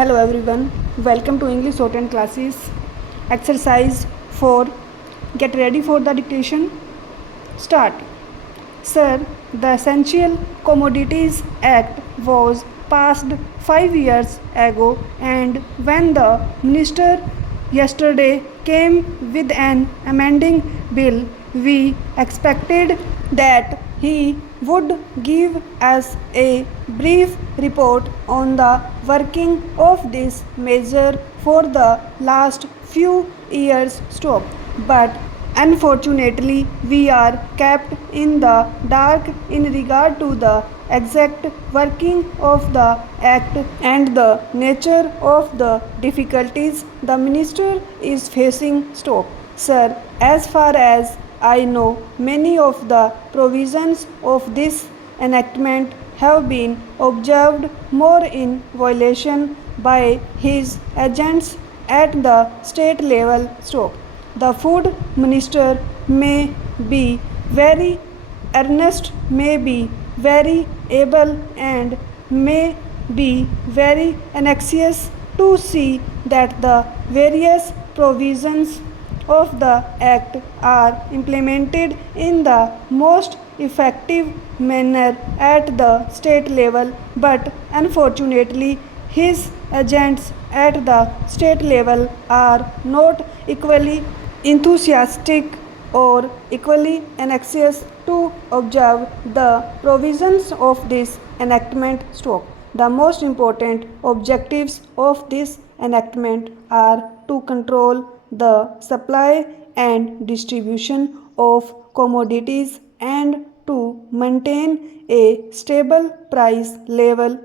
Hello everyone, welcome to English Shorthand classes. Exercise 4. Get ready for the dictation. Start. Sir, the Essential Commodities Act was passed 5 years ago, and when the minister yesterday came with an amending bill, we expected that he would give us a brief report on the working of this measure for the last few years. But unfortunately, we are kept in the dark in regard to the exact working of the Act and the nature of the difficulties the minister is facing. Sir, as far as I know, many of the provisions of this enactment have been observed more in violation by his agents at the state level. The food minister may be very earnest, may be very able, and may be very anxious to see that the various provisions of the Act are implemented in the most effective manner at the state level, but unfortunately, his agents at the state level are not equally enthusiastic or equally anxious to observe the provisions of this enactment. The most important objectives of this enactment are to control the supply and distribution of commodities and to maintain a stable price level.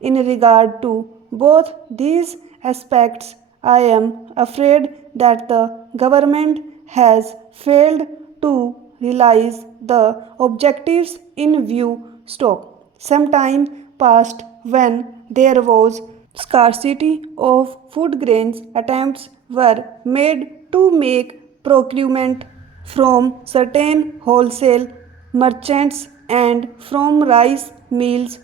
In regard to both these aspects, I am afraid that the government has failed to realize the objectives in view. Some time past, when there was scarcity of food grains, attempts were made to make procurement from certain wholesale merchants and from rice mills.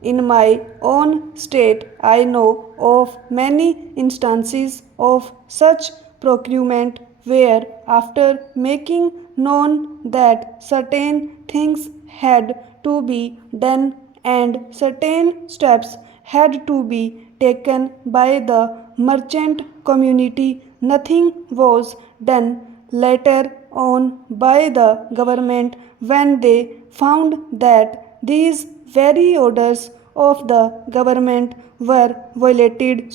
In my own state, I know of many instances of such procurement where, after making known that certain things had to be done and certain steps had to be taken by the merchant community, nothing was done later on by the government when they found that these very orders of the government were violated.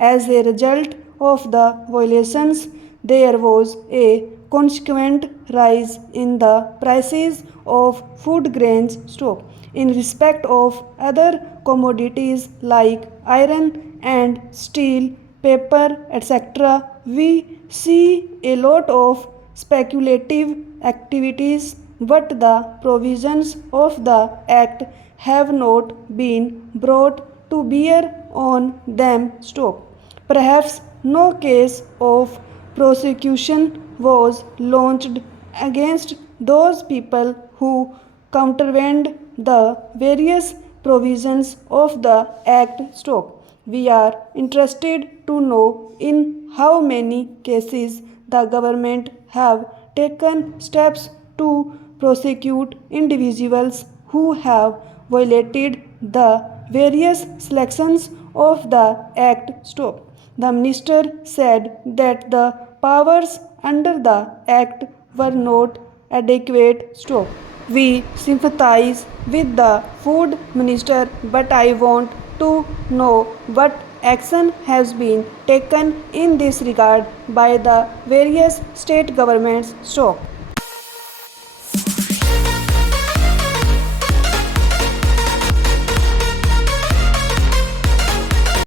As a result of the violations, there was a consequent rise in the prices of food grains. In respect of other commodities like iron and steel, paper, etc., we see a lot of speculative activities, but the provisions of the Act have not been brought to bear on them. Perhaps no case of prosecution was launched against those people who countervened the various provisions of the Act. We are interested to know in how many cases the government have taken steps to prosecute individuals who have violated the various sections of the Act. The minister said that the powers under the Act were not adequate. We sympathize with the food minister, but I want to know what action has been taken in this regard by the various state governments.